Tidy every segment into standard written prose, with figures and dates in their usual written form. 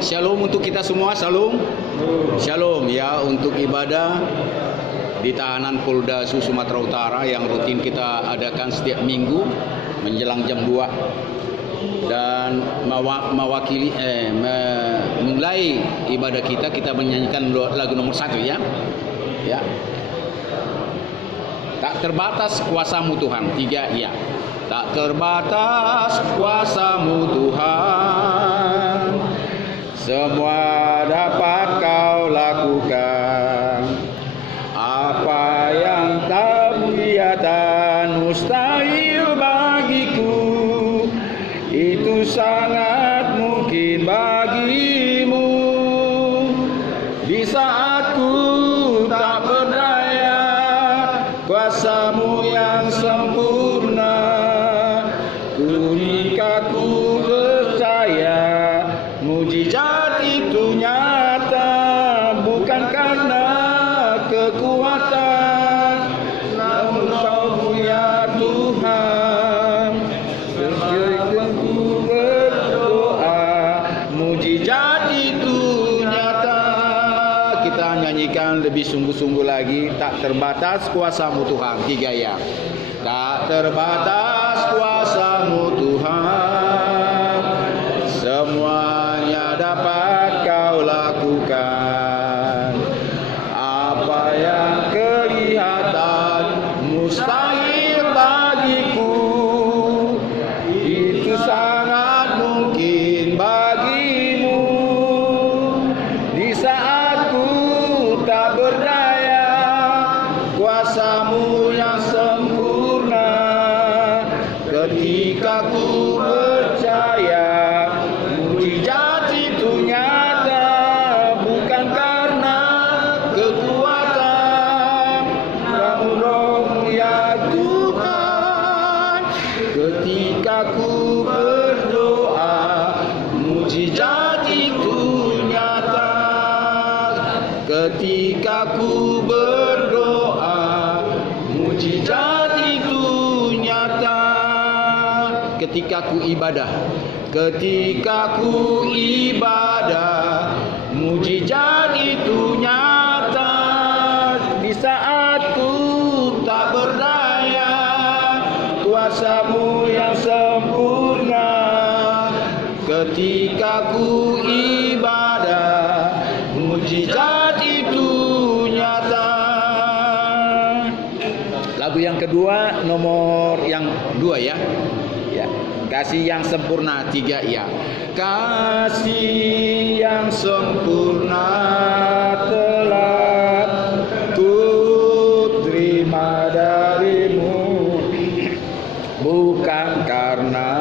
Shalom untuk kita semua, shalom. Shalom ya, untuk ibadah di tahanan Polda Sumatera Utara yang rutin kita adakan setiap minggu menjelang jam 2. Dan memulai ibadah kita menyanyikan lagu nomor 1 ya. Ya. Tak terbatas kuasa-Mu Tuhan. 3 ya. Tak terbatas kuasa-Mu Tuhan, semua dapat Kau lakukan. Apa yang tak mulia dan mustahil bagiku, itu sangat mungkin bagimu. Di saat ku tak berdaya, kuasa-Mu yang sempurna, ketika ku percaya mujizat itu nyata, bukan karena kekuatan, namun Kau ya Tuhan. Ketika ku berdoa, mujizat itu nyata. Kita nyanyikan lebih sungguh-sungguh lagi. Tak terbatas kuasa-Mu Tuhan. 3 ya. Tak terbatas kuasa-Mu Tuhan, semuanya dapat Kau lakukan. Apa yang kelihatan mustahil bagiku, itu sangat mungkin bagimu. Di saat ku tak berdaya, kuasa-Mu yang sempurna, ketika ku percaya mujizat itu nyata, bukan karena kekuatan, namun Roh-Mu ya Tuhan. Ketika ku berdoa, mujizat itu nyata. Ketika ku berdoa, mujizat itu nyata. Ketika ku ibadah, ketika ku ibadah, mujizat itu nyata. Di saat ku tak berdaya, kuasa-Mu yang sempurna, ketika ku ibadah, mujizat itu nyata. Lagu yang kedua nomor yang 2 ya. Ya, kasih yang sempurna 3 ya. Kasih yang sempurna telah ku terima dari-Mu, bukan karena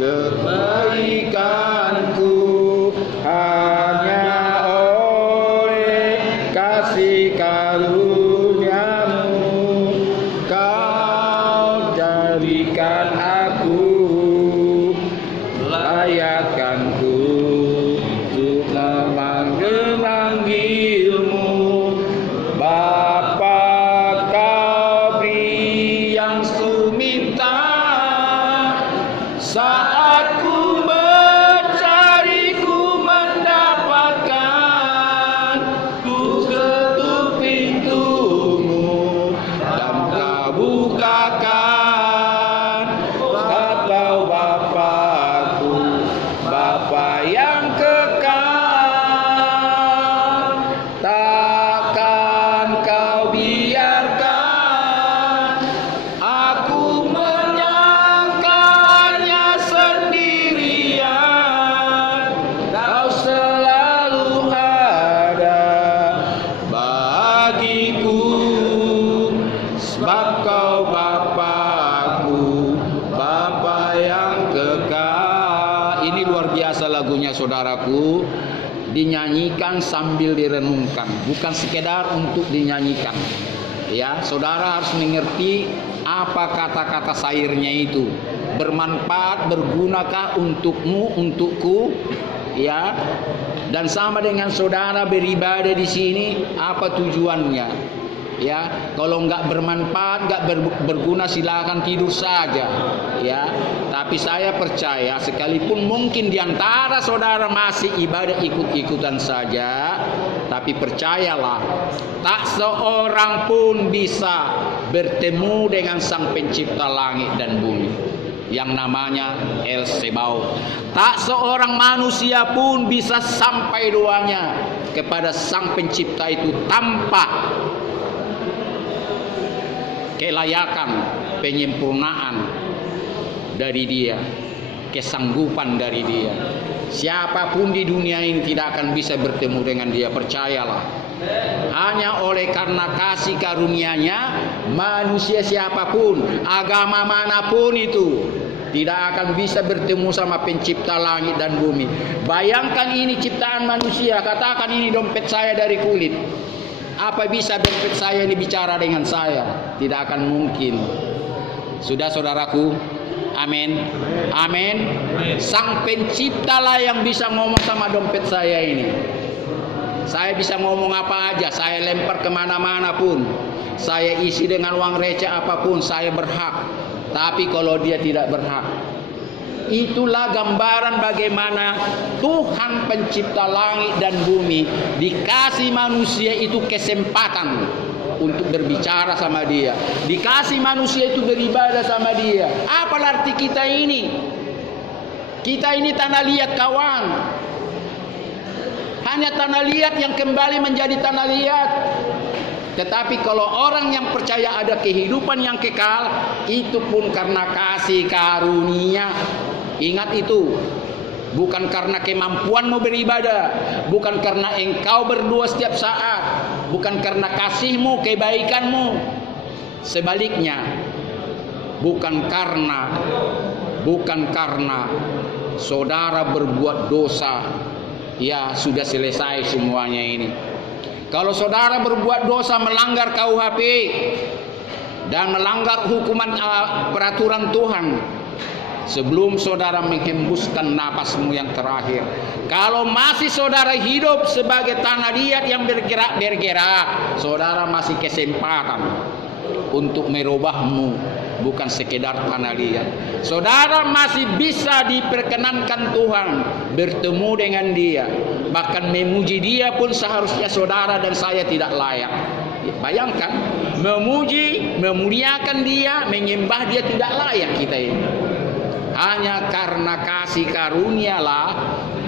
kebaikanku, hanya oleh kasih karunia-Mu Kau jadikan aku, layakkanku untuk memanggil-Mu. Bapa, Kau beri yang ku minta. Saat ku mencari, ku mendapatkan. Ku ketuk pintu-Mu dan Kau bukakan. Kau Bapa-Ku, Bapa yang kekal, takkan Kau biarkan aku menyangkanya sendirian. Kau selalu ada bagiku, sebab Kau Bapa-Ku, Bapa yang kekal. Ini luar biasa lagunya saudaraku, dinyanyikan sambil direnungkan, bukan sekedar untuk dinyanyikan. Ya, saudara harus mengerti apa kata-kata syairnya itu. Bermanfaat, bergunakah untukmu, untukku? Ya. Dan sama dengan saudara beribadah di sini, apa tujuannya? Ya, kalau nggak bermanfaat, nggak berguna, silakan tidur saja. Ya, tapi saya percaya sekalipun mungkin diantara saudara masih ibadah ikut-ikutan saja, tapi percayalah, tak seorang pun bisa bertemu dengan Sang Pencipta langit dan bumi, yang namanya El Sebaot. Tak seorang manusia pun bisa sampai doanya kepada Sang Pencipta itu tanpa kelayakan, penyempurnaan dari Dia, kesanggupan dari Dia. Siapapun di dunia ini tidak akan bisa bertemu dengan Dia, percayalah. Hanya oleh karena kasih karunia-Nya, manusia siapapun, agama manapun itu, tidak akan bisa bertemu sama Pencipta langit dan bumi. Bayangkan ini ciptaan manusia, katakan ini dompet saya dari kulit. Apa bisa dompet saya ini bicara dengan saya? Tidak akan mungkin. Sudah saudaraku? Amin. Amin. Sang Penciptalah yang bisa ngomong sama dompet saya ini. Saya bisa ngomong apa aja, saya lempar kemana-mana pun, saya isi dengan uang receh apapun, saya berhak. Tapi kalau dia tidak berhak, itulah gambaran bagaimana Tuhan Pencipta langit dan bumi dikasih manusia itu kesempatan untuk berbicara sama Dia, dikasih manusia itu beribadah sama Dia. Apa arti kita ini? Kita ini tanah liat, kawan. Hanya tanah liat yang kembali menjadi tanah liat. Tetapi kalau orang yang percaya ada kehidupan yang kekal, itu pun karena kasih karunia. Ingat itu, bukan karena kemampuanmu beribadah, bukan karena engkau berdoa setiap saat, bukan karena kasihmu, kebaikanmu. Sebaliknya, bukan karena saudara berbuat dosa, ya sudah selesai semuanya ini. Kalau saudara berbuat dosa, melanggar KUHP dan melanggar hukuman peraturan Tuhan, sebelum saudara menghembuskan napasmu yang terakhir, kalau masih saudara hidup sebagai tanah liat yang bergerak, saudara masih kesempatan untuk merubahmu, bukan sekedar tanah liat. Saudara masih bisa diperkenankan Tuhan bertemu dengan Dia, bahkan memuji Dia pun seharusnya saudara dan saya tidak layak. Bayangkan, memuji, memuliakan Dia, menyembah Dia tidak layak kita ini. Hanya karena kasih karunialah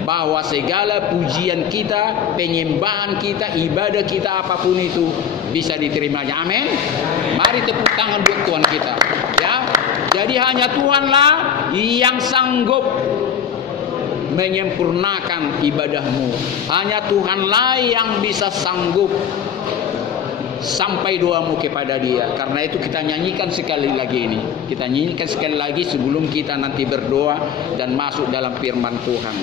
bahwa segala pujian kita, penyembahan kita, ibadah kita apapun itu bisa diterimanya. Amin. Mari tepuk tangan buat Tuhan kita. Ya. Jadi hanya Tuhanlah yang sanggup menyempurnakan ibadahmu. Hanya Tuhanlah yang bisa sanggup sampai doamu kepada Dia. Karena itu kita nyanyikan sekali lagi ini. Kita nyanyikan sekali lagi sebelum kita nanti berdoa dan masuk dalam firman Tuhan.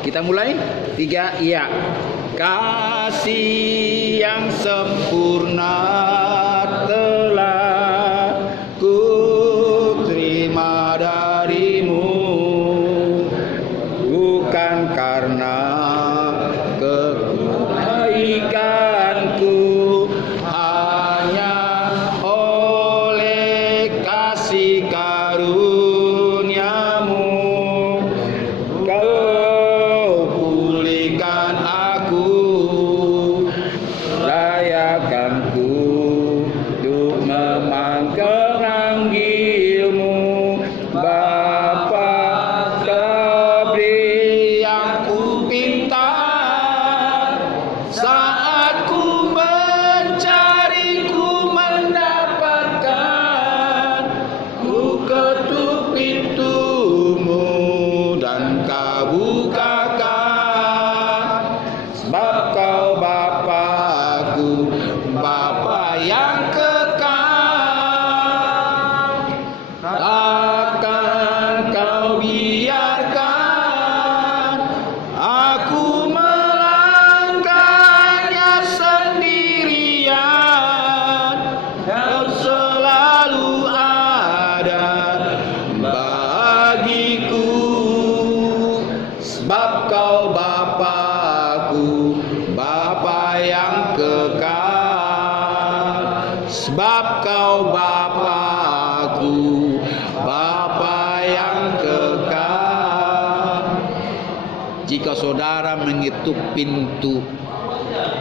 Kita mulai. 3, iya. Kasih yang sempurna telah ku terima darimu, bukan karena kebaikanku, hanya oleh kasih karuniamu kau pulihkan aku, layakanku untuk memanggilmu Bapa. Kau beri yang ku pinta saat ku mencari, ku mendapatkan. Ku ketuk pintumu dan kau bukakan, sebab kau Bapakku, Bapa yang kekal. Takkan kau biarkan Jika saudara mengetuk pintu,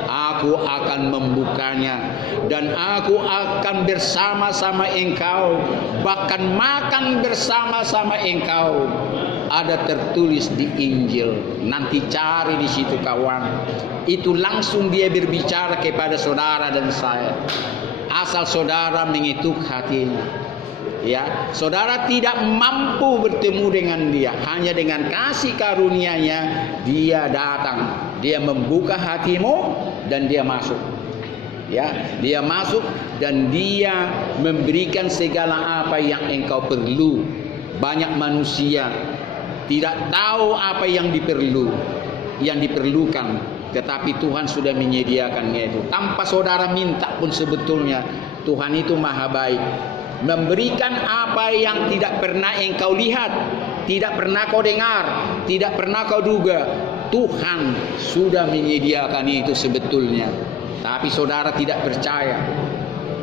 aku akan membukanya dan aku akan bersama-sama engkau, bahkan makan bersama-sama engkau. Ada tertulis di Injil. Nanti cari di situ kawan. Itu langsung dia berbicara kepada saudara dan saya. Asal saudara mengetuk hatinya. Ya, saudara tidak mampu bertemu dengan dia, hanya dengan kasih karunia-Nya dia datang, dia membuka hatimu dan dia masuk. Ya, dia masuk dan dia memberikan segala apa yang engkau perlu. Banyak manusia tidak tahu apa yang diperlukan, tetapi Tuhan sudah menyediakannya itu. Tanpa saudara minta pun sebetulnya Tuhan itu maha baik, memberikan apa yang tidak pernah engkau lihat, tidak pernah kau dengar, tidak pernah kau duga. Tuhan sudah menyediakan itu sebetulnya, tapi saudara tidak percaya.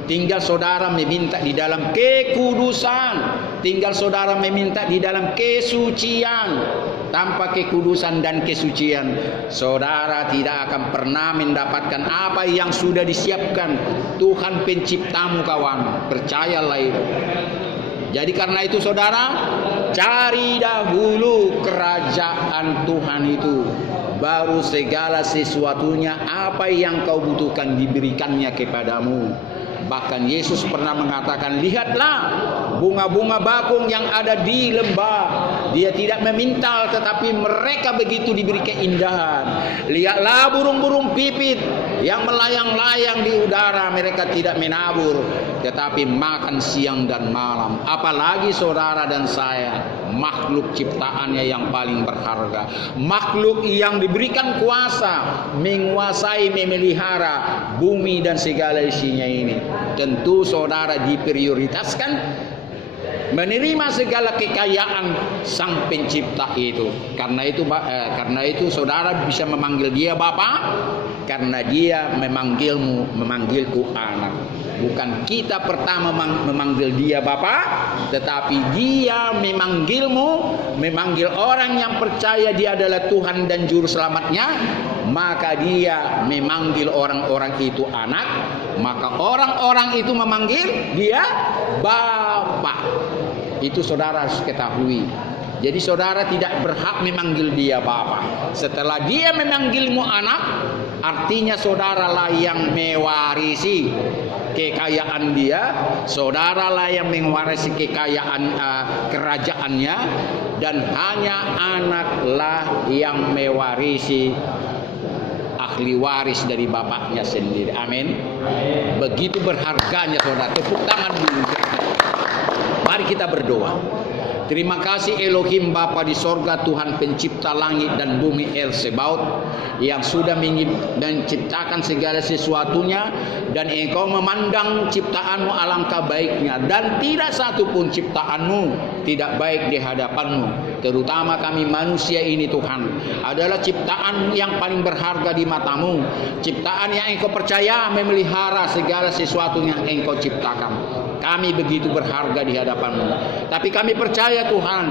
Tinggal saudara meminta di dalam kekudusan, tinggal saudara meminta di dalam kesucian. Tanpa kekudusan dan kesucian, saudara tidak akan pernah mendapatkan apa yang sudah disiapkan Tuhan penciptamu kawan. Percayalah itu. Jadi karena itu saudara, cari dahulu kerajaan Tuhan itu, baru segala sesuatunya apa yang kau butuhkan diberikannya kepadamu. Bahkan Yesus pernah mengatakan, lihatlah bunga-bunga bakung yang ada di lembah. Dia tidak memintal, tetapi mereka begitu diberi keindahan. Lihatlah burung-burung pipit yang melayang-layang di udara. Mereka tidak menabur, tetapi makan siang dan malam. Apalagi saudara dan saya, makhluk ciptaannya yang paling berharga, makhluk yang diberikan kuasa menguasai, memelihara bumi dan segala isinya ini. Tentu saudara diprioritaskan menerima segala kekayaan Sang Pencipta itu. Karena itu saudara bisa memanggil dia Bapa, karena dia memanggilku anak. Bukan kita pertama memanggil dia Bapa, tetapi dia memanggil orang yang percaya dia adalah Tuhan dan Juru Selamatnya. Maka dia memanggil orang-orang itu anak, maka orang-orang itu memanggil dia Bapa. Itu saudara harus ketahui. Jadi saudara tidak berhak memanggil dia Bapa. Setelah dia memanggilmu anak, artinya saudaralah yang mewarisi kekayaan dia, saudaralah yang mewarisi kekayaan kerajaannya, dan hanya anaklah yang mewarisi ahli waris dari bapaknya sendiri. Amin. Begitu berharganya saudara. Tepuk tangan dulu. Mari kita berdoa. Terima kasih Elohim Bapa di sorga, Tuhan pencipta langit dan bumi El Sebaot, yang sudah menciptakan segala sesuatunya, dan Engkau memandang ciptaanmu alangkah baiknya, dan tidak satu pun ciptaanmu tidak baik di hadapanmu. Terutama kami manusia ini Tuhan, adalah ciptaan yang paling berharga di matamu, ciptaan yang Engkau percaya memelihara segala sesuatu yang Engkau ciptakan. Kami begitu berharga di hadapan-Mu. Tapi kami percaya Tuhan,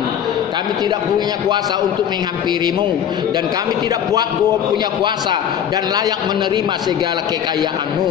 kami tidak punya kuasa untuk menghampiri-Mu, dan kami tidak punya kuasa dan layak menerima segala kekayaan-Mu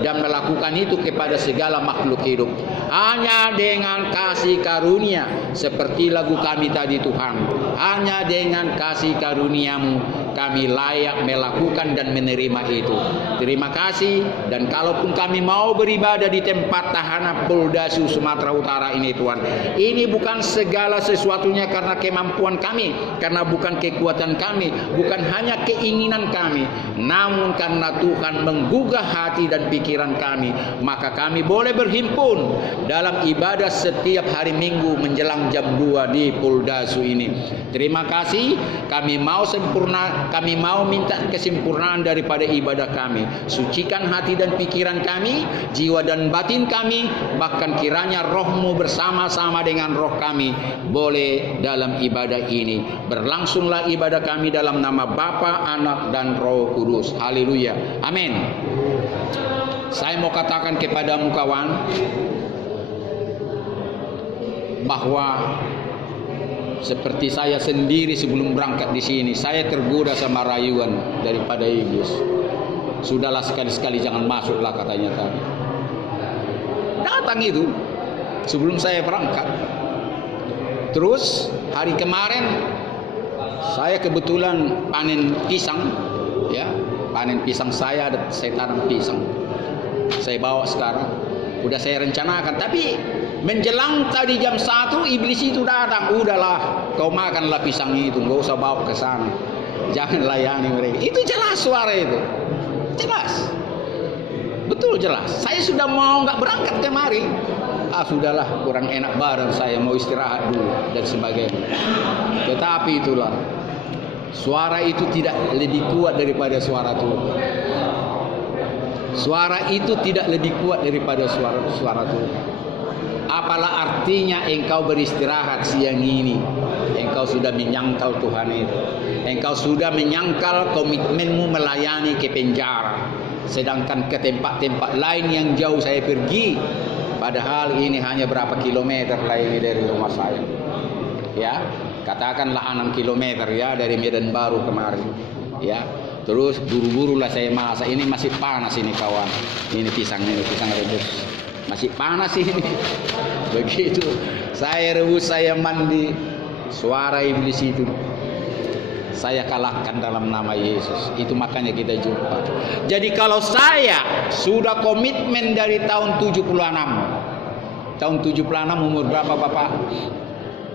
dan melakukan itu kepada segala makhluk hidup. Hanya dengan kasih karunia, seperti lagu kami tadi Tuhan, hanya dengan kasih karunia-Mu kami layak melakukan dan menerima itu. Terima kasih. Dan kalaupun kami mau beribadah di tempat tahanan Polda Sumatera Utara ini Tuhan, ini bukan segala sesuatunya karena kemampuan kami, karena bukan kekuatan kami, bukan hanya keinginan kami, namun karena Tuhan menggugah hati dan pikiran kami, maka kami boleh berhimpun dalam ibadah setiap hari Minggu menjelang jam 2 di Poldasu ini. Terima kasih. Kami mau sempurna, kami mau minta kesempurnaan daripada ibadah kami. Sucikan hati dan pikiran kami, jiwa dan batin kami, bahkan kiranya roh-Mu bersama-sama dengan roh kami boleh dalam ibadah ini. Berlangsunglah ibadah kami dalam nama Bapa, Anak, dan Roh Kudus. Haleluya. Amin. Saya mau katakan kepadamu kawan, bahwa seperti saya sendiri sebelum berangkat di sini, saya tergoda sama rayuan daripada iblis. Sudahlah, sekali-sekali jangan masuklah, katanya tadi. Datang itu sebelum saya berangkat. Terus hari kemarin saya kebetulan panen pisang, ya, panen pisang saya tanam pisang. Saya bawa sekarang, udah saya rencanakan. Tapi menjelang tadi jam 1 iblis itu datang. Udahlah, kau makanlah pisang itu, nggak usah bawa ke sana. Jangan layani mereka. Itu jelas suara itu, jelas, betul jelas. Saya sudah mau nggak berangkat kemari. Sudahlah, kurang enak badan saya, mau istirahat dulu dan sebagainya. Tetapi itulah, suara itu tidak lebih kuat daripada suara Tuhan. Suara itu tidak lebih kuat daripada suara Tuhan. Apalah artinya engkau beristirahat siang ini, engkau sudah menyangkal Tuhan itu. Engkau sudah menyangkal komitmenmu melayani ke penjara. Sedangkan ke tempat-tempat lain yang jauh saya pergi. Padahal ini hanya berapa kilometer lah ini dari rumah saya. Ya, katakanlah 6 kilometer ya dari Medan Baru kemarin. Ya, terus buru-buru lah saya masak. Ini masih panas ini kawan. Ini pisang rebus. Masih panas ini. Begitu saya rebus, saya mandi, suara iblis itu saya kalahkan dalam nama Yesus. Itu makanya kita jumpa. Jadi kalau saya sudah komitmen dari tahun 76. Tahun 76 umur berapa Bapak?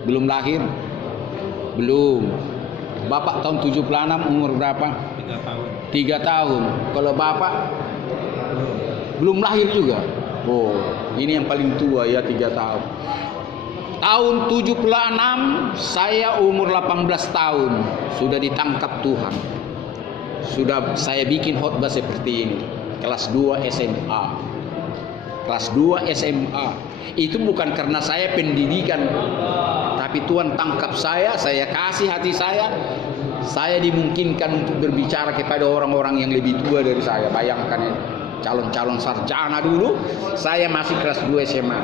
Belum lahir? Belum. Bapak tahun 76 umur berapa? 3 tahun. 3 tahun. Kalau Bapak belum lahir juga. Oh, ini yang paling tua ya, 3 tahun. Tahun 76 saya umur 18 tahun sudah ditangkap Tuhan. Sudah saya bikin khotbah seperti ini. Kelas 2 SMA. Kelas 2 SMA. Itu bukan karena saya pendidikan, tapi Tuhan tangkap saya kasih hati saya dimungkinkan untuk berbicara kepada orang-orang yang lebih tua dari saya. Bayangkan ini, calon-calon sarjana dulu, saya masih kelas 2 SMA.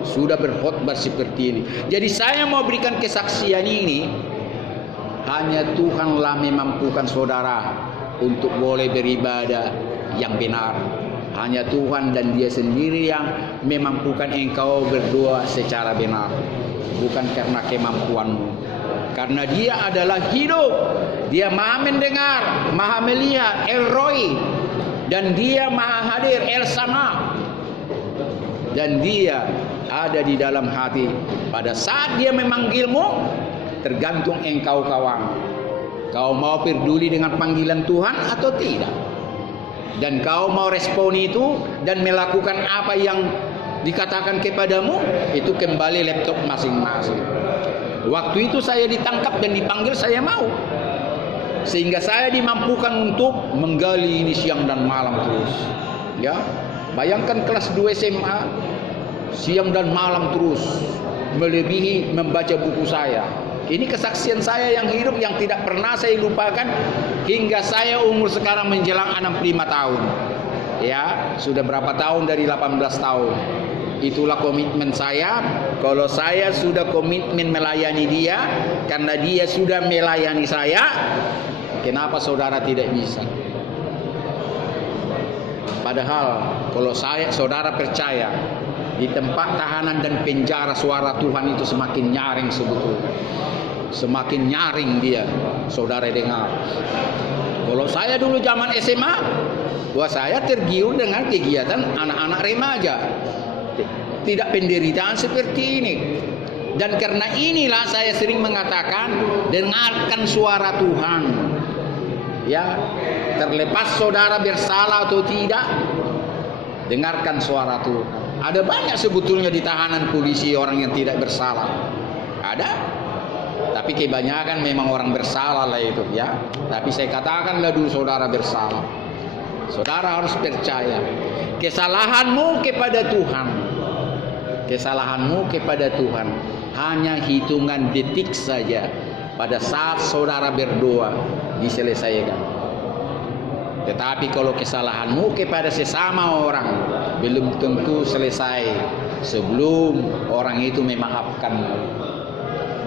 Sudah berkhotbah seperti ini. Jadi saya mau berikan kesaksian ini, hanya Tuhanlah memampukan saudara untuk boleh beribadah yang benar. Hanya Tuhan dan Dia sendiri yang memampukan engkau berdoa secara benar. Bukan karena kemampuanmu. Karena Dia adalah hidup. Dia maha mendengar, maha melihat, El Roi. Dan Dia maha hadir, El Sama. Dan Dia ada di dalam hati. Pada saat Dia memanggilmu, tergantung engkau kawan. Kau mau peduli dengan panggilan Tuhan atau tidak? Dan kau mau respon itu dan melakukan apa yang dikatakan kepadamu, itu kembali laptop masing-masing. Waktu itu saya ditangkap dan dipanggil, saya mau. Sehingga saya dimampukan untuk menggali ini siang dan malam terus. Ya, bayangkan kelas 2 SMA, siang dan malam terus, melebihi membaca buku saya. Ini kesaksian saya yang hidup, yang tidak pernah saya lupakan hingga saya umur sekarang menjelang 65 tahun. Ya, sudah berapa tahun dari 18 tahun. Itulah komitmen saya. Kalau saya sudah komitmen melayani Dia, karena Dia sudah melayani saya, kenapa saudara tidak bisa? Padahal kalau saudara percaya, di tempat tahanan dan penjara suara Tuhan itu semakin nyaring sebetulnya. Semakin nyaring dia, saudara dengar. Kalau saya dulu zaman SMA, wah saya tergiur dengan kegiatan anak-anak remaja. Tidak penderitaan seperti ini. Dan karena inilah saya sering mengatakan, dengarkan suara Tuhan. Ya, terlepas saudara bersalah atau tidak, dengarkan suara Tuhan. Ada banyak sebetulnya di tahanan polisi orang yang tidak bersalah. Ada. Tapi kebanyakan memang orang bersalah lah itu ya. Tapi saya katakanlah dulu saudara bersalah. Saudara harus percaya kesalahanmu kepada Tuhan. Kesalahanmu kepada Tuhan hanya hitungan detik saja. Pada saat saudara berdoa diselesaikan. Tetapi kalau kesalahanmu kepada sesama orang belum tentu selesai sebelum orang itu memaafkanmu.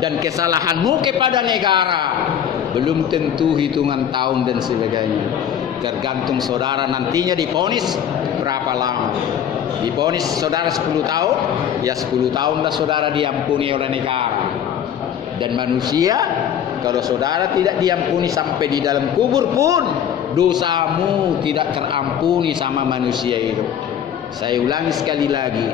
dan kesalahanmu kepada negara, belum tentu hitungan tahun dan sebagainya. Tergantung saudara nantinya divonis berapa lama. Divonis saudara 10 tahun, ya 10 tahunlah saudara diampuni oleh negara. Dan manusia, kalau saudara tidak diampuni sampai di dalam kubur pun, dosamu tidak terampuni sama manusia itu. Saya ulangi sekali lagi,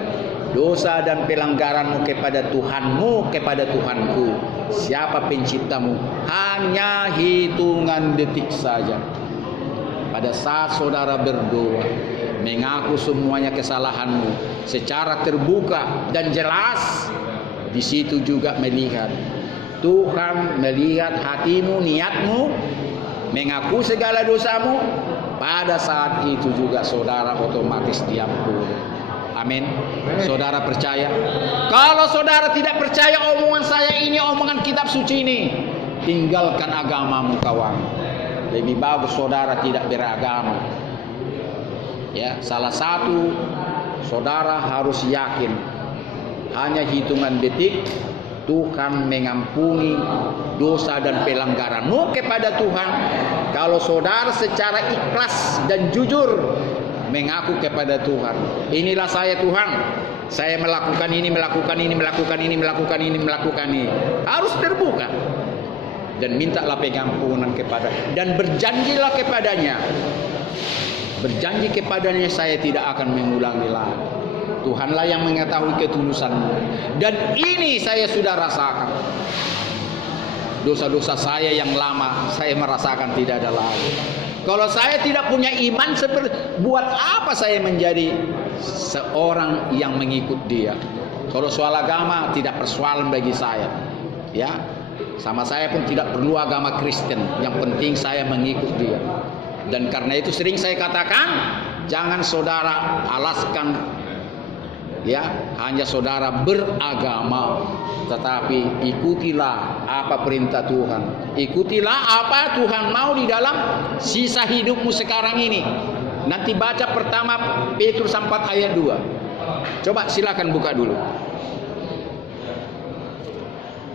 dosa dan pelanggaranmu kepada Tuhanmu, kepada Tuhanku, siapa penciptamu, hanya hitungan detik saja. Pada saat saudara berdoa, mengaku semuanya kesalahanmu secara terbuka dan jelas, di situ juga melihat Tuhan, melihat hatimu, niatmu, mengaku segala dosamu. Pada saat itu juga saudara otomatis diampuni. Amin. Saudara percaya? Kalau saudara tidak percaya omongan saya ini, omongan kitab suci ini, tinggalkan agamamu kawan. Lebih bagus saudara tidak beragama. Ya, salah satu saudara harus yakin, hanya hitungan detik Tuhan mengampuni dosa dan pelanggaranmu kepada Tuhan. Kalau saudara secara ikhlas dan jujur mengaku kepada Tuhan, inilah saya Tuhan, saya melakukan ini, melakukan ini, melakukan ini, melakukan ini, melakukan ini. Harus terbuka dan mintalah pengampunan kepada, dan berjanjilah kepadanya. Berjanji kepadanya, saya tidak akan mengulangi lagi. Tuhanlah yang mengetahui ketulusanmu. Dan ini saya sudah rasakan. Dosa-dosa saya yang lama saya merasakan tidak ada lagi. Kalau saya tidak punya iman, buat apa saya menjadi seorang yang mengikut dia? Kalau soal agama tidak persoalan bagi saya. Ya, sama saya pun tidak perlu agama Kristen. Yang penting saya mengikut dia. Dan karena itu sering saya katakan, jangan saudara alaskan, ya, hanya saudara beragama, tetapi ikutilah apa perintah Tuhan. Ikutilah apa Tuhan mau di dalam sisa hidupmu sekarang ini. Nanti baca pertama Petrus 4 ayat 2. Coba silakan buka dulu.